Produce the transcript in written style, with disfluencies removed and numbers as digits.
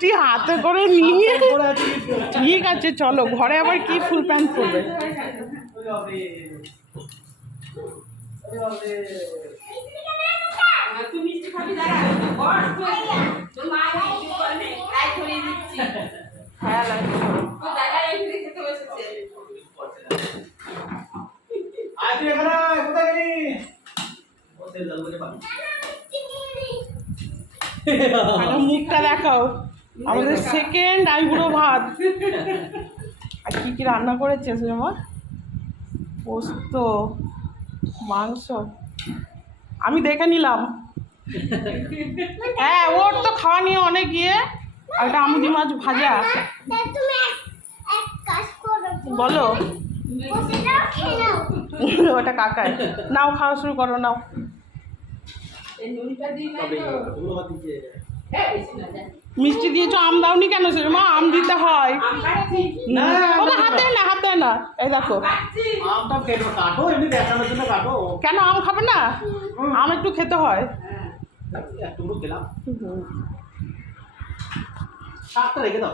মিষ্টি হাতে করে নিয়ে ঠিক আছে চলো ঘরে আবার কি ফুল প্যান্ট পরবে মুখটা দেখাও আমাদের সেকেন্ড আইবুড়ো ভাত আর কি কি রান্না করেছে আমার পোস্ত মাংস আমি দেখে নিলাম হ্যাঁ ওর তো খাওয়া নিয়ে অনেক গিয়ে আর একটা আমুদি মাছ ভাজা বলো ওটা কাকায় নাও খাওয়া শুরু করো নাও মিষ্টি দিয়েছো আম দাওনি কেন সে মা আম দিতে হয় হাতে না হাতে না এই দেখো কেন আম খাবে না আম একটু খেতে হয় রেখে দাও